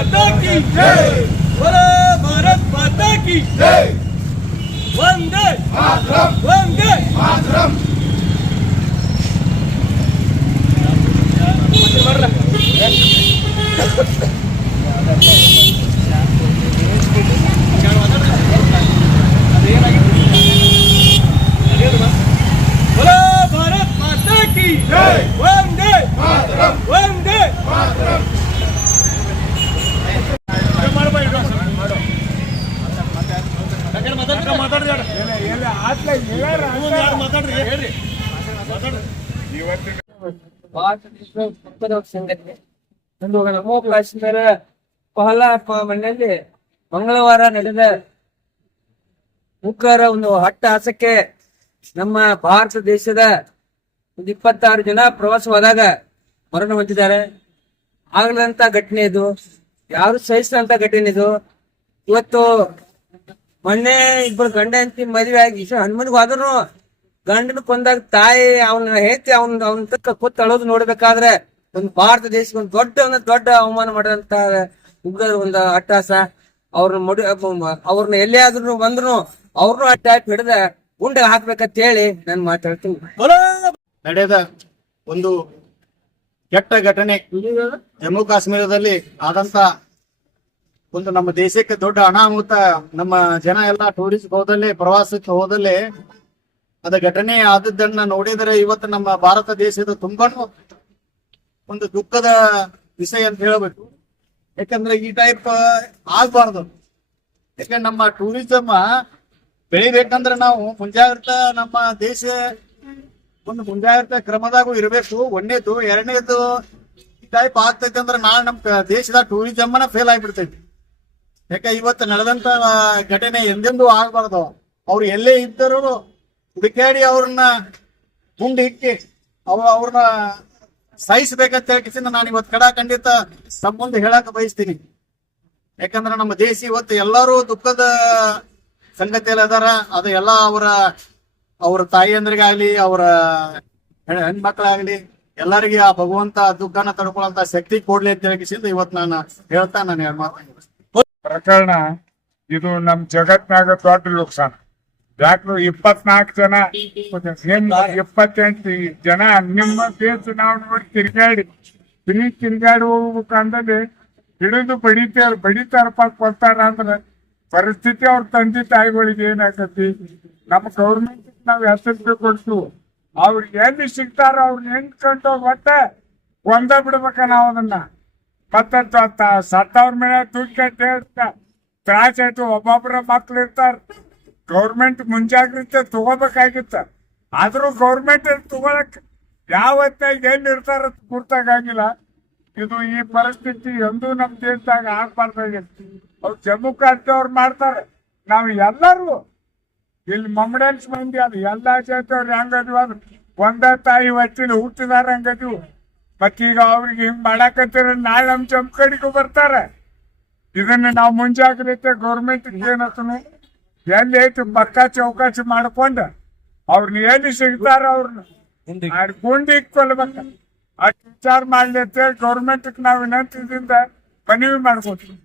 माता की जय बोलो भारत माता की जय वंदे मातरम वंदे मातरम बोलो ಸಂಘಟನೆ ಪಹಲಾ ಮಂಗಳವಾರ ನಡೆದ ಮುಖರ ಒಂದು ಹಟ್ಟ ಹಾಸಕ್ಕೆ ನಮ್ಮ ಭಾರತ ದೇಶದ ಒಂದು ಇಪ್ಪತ್ತಾರು ಜನ ಪ್ರವಾಸವಾದಾಗ ಮರಣ ಹೊಂದಿದ್ದಾರೆ ಆಗಲಂತ ಘಟನೆ ಇದು ಯಾರು ಸಹಿಸಿದಂತ ಘಟನೆ ಇದು ಇವತ್ತು ಮೊನ್ನೆ ಇಬ್ಬರು ಗಂಡ ಹೆಂಡತಿ ಮದುವೆ ಆಗಿ ಹನುಮನ್ಗೆ ಹೋದ್ರು ಗಂಡನ ಕೊಂದಾಗ ತಾಯಿ ಅವನ ಹೆತ್ತಿ ಅವನ್ ಅವನ ತಕ್ಕ ಕೂತ್ ಅಳೋದು ನೋಡ್ಬೇಕಾದ್ರೆ ಒಂದು ಭಾರತ ದೇಶಕ್ಕೆ ಒಂದು ದೊಡ್ಡ ಒಂದು ದೊಡ್ಡ ಅವಮಾನ ಮಾಡಿದಂತ ಉಗ್ರರ ಒಂದು ಅಟ್ಟಾಸ ಅವ್ರನ್ನ ಮಡಿ ಅವ್ರನ್ನ ಎಲ್ಲೇ ಆದ್ರೂ ಬಂದ್ರು ಅವ್ರನ್ನೂ ಆ ಟೈಪ್ ಹಿಡಿದ ಗುಂಡೆ ಹಾಕ್ಬೇಕಂತ ಹೇಳಿ ನಾನು ಮಾತಾಡ್ತೀನಿ ನಡೆದ ಒಂದು ಕೆಟ್ಟ ಘಟನೆ ಜಮ್ಮು ಕಾಶ್ಮೀರದಲ್ಲಿ ಆದಂತ ಒಂದು ನಮ್ಮ ದೇಶಕ್ಕೆ ದೊಡ್ಡ ಅನಾಹುತ ನಮ್ಮ ಜನ ಎಲ್ಲ ಟೂರಿಸ್ಟ್ ಹೋದಲ್ಲೇ ಪ್ರವಾಸಕ್ಕೆ ಹೋದಲ್ಲೇ ಅದ ಘಟನೆ ಆದದ್ದನ್ನ ನೋಡಿದರೆ ಇವತ್ತು ನಮ್ಮ ಭಾರತ ದೇಶದ ತುಂಬಾನು ಒಂದು ದುಃಖದ ವಿಷಯ ಅಂತ ಹೇಳಬೇಕು ಯಾಕಂದ್ರೆ ಈ ಟೈಪ್ ಆಗ್ಬಾರ್ದು ಯಾಕಂದ್ರೆ ನಮ್ಮ ಟೂರಿಸಮ್ ಬೆಳಿಬೇಕಂದ್ರೆ ನಾವು ಮುಂಜಾಗ್ರತಾ ನಮ್ಮ ದೇಶ ಒಂದು ಮುಂಜಾಗ್ರತಾ ಕ್ರಮದಾಗೂ ಇರಬೇಕು ಒಂದೇದು ಎರಡನೇದು ಈ ಟೈಪ್ ಆಗ್ತೈತೆ ಅಂದ್ರೆ ನಾಳೆ ನಮ್ಮ ದೇಶದ ಟೂರಿಸಮ್ ಫೇಲ್ ಆಗಿಬಿಡ್ತೈತಿ ಯಾಕೆ ಇವತ್ತು ನಡೆದಂತ ಘಟನೆ ಎಂದೆಂದೂ ಆಗಬಾರ್ದು ಅವ್ರು ಎಲ್ಲೇ ಇದ್ದರೂ ಹುಡುಕಾಡಿ ಅವ್ರನ್ನ ಮುಂದೆ ಇಕ್ಕಿ ಅವ್ರು ಅವ್ರನ್ನ ಸಹಿಸಬೇಕಂತ ಹೇಳಿಸಿಂದ ನಾನು ಇವತ್ತು ಕಡ ಖಂಡಿತ ಸಂಬಂಧ ಹೇಳಕ್ ಬಯಸ್ತೀನಿ ಯಾಕಂದ್ರೆ ನಮ್ಮ ದೇಶ ಇವತ್ತು ಎಲ್ಲರೂ ದುಃಖದ ಸಂಗತಿಯಲ್ಲಿ ಅದಾರ ಅದು ಎಲ್ಲ ಅವರ ಅವ್ರ ತಾಯಿಯಂದ್ರಿಗಾಗ್ಲಿ ಅವರ ಹೆಣ್ಮಕ್ಳಾಗ್ಲಿ ಎಲ್ಲರಿಗೆ ಆ ಭಗವಂತ ದುಃಖನ ತಡ್ಕೊಳ್ಳಂತ ಶಕ್ತಿ ಕೊಡ್ಲಿ ಅಂತ ಹೇಳಿಸಿಂದ ಇವತ್ತು ನಾನು ಹೇಳ್ತಾ ನಾನು ಹೇಳ್ಮಾಡ್ತೀನಿ ಪ್ರಕರಣ ಇದು ನಮ್ ಜಗತ್ನಾಗ ದೊಡ್ಡ ಲೋಕಸಾನ ಯಾಕಂದ್ರೆ ಇಪ್ಪತ್ನಾಲ್ಕು ಜನ ಇಪ್ಪತ್ತೆಂಟು ಜನ ನಿಮ್ಮ ದೇಶ ನಾವು ನೋಡಿ ತಿರ್ಗಾಡಿ ಫ್ರೀ ತಿರ್ಗಾಡಿ ಹೋಗ್ಬೇಕಂದ್ರೆ ಹಿಡಿದು ಬಡಿತಾರ ಬಡಿತಾರಪ್ಪ ಕೊಡ್ತಾರ ಅಂದ್ರೆ ಪರಿಸ್ಥಿತಿ ಅವ್ರ ತಂದೆ ತಾಯಿಗಳಿಗೆ ಏನಾಗತಿ ನಮ್ಮ ಗೌರ್ಮೆಂಟ್ ನಾವು ಹೆಸರು ಕೊಡ್ತು ಅವ್ರಿಗೆ ಎಲ್ಲಿ ಸಿಗ್ತಾರ ಅವ್ರನ್ನ ಹೆಂಗ್ ಕಂಡು ಒಟ್ಟ ಒಂದ ಬಿಡ್ಬೇಕ ನಾವು ಅದನ್ನ ಮತ್ತಂತ ಸತ್ತವ್ರ ಮೇಲೆ ತೂಕಂತ ತ್ರಾಸ ಆಯ್ತು ಒಬ್ಬೊಬ್ಬರ ಮಕ್ಳು ಇರ್ತಾರ ಗೌರ್ಮೆಂಟ್ ಮುಂಜಾಗ್ರತೆ ತಗೋಬೇಕಾಗಿತ್ತ ಆದರೂ ಗೌರ್ಮೆಂಟ್ ತಗೋಳಕ್ ಯಾವತ್ತಾಗ ಏನ್ ಇರ್ತಾರ ಗುರ್ತಾಗಿಲ್ಲ ಇದು ಈ ಪರಿಸ್ಥಿತಿ ಎಂದೂ ನಮ್ಮ ದೇಶದಾಗ ಆಗ್ಬಾರ್ದಾಗಿತ್ತು ಅವ್ರು ಜಮ್ಮು ಕಾಶ್ಮೀರವ್ರು ಮಾಡ್ತಾರೆ ನಾವು ಎಲ್ಲರೂ ಇಲ್ಲಿ ಮಮ್ಮಡನ್ಸ್ ಮಂದಿ ಅದು ಎಲ್ಲ ಚೇತವ್ರು ಹೆಂಗದ್ವಿ ಅದು ಒಂದೇ ತಾಯಿ ಹೊತ್ತಿನ ಹುಟ್ಟಿದಾರ ಹಂಗದ್ವು ಮತ್ತೀಗ ಅವ್ರಿಗೆ ಹಿಂಗ್ ಮಾಡಾಕತ್ತಿರ ನಾಳೆ ನಮ್ ಚಂಪ್ ಕಡೆಗೆ ಬರ್ತಾರ ಇದನ್ನ ನಾವು ಮುಂಜಾಗ್ರತೆ ಗೌರ್ಮೆಂಟ್ ಏನತನು ಎಲ್ಲಿ ಐತಿ ಬಕ್ಕ ಚೌಕಾಚ ಮಾಡ್ಕೊಂಡ ಅವ್ರನ್ನ ಎಲ್ಲಿ ಸಿಗ್ತಾರ ಅವ್ರನ್ನ ಗುಂಡಿ ಇಟ್ಕೊಳ್ಬೇಕ ಅಷ್ಟು ವಿಚಾರ ಮಾಡ್ಲಿ ಗೌರ್ಮೆಂಟ್ ನಾವು ವಿನಂತಿದಿಂದ ಮನವಿ ಮಾಡ್ಕೊತೀವಿ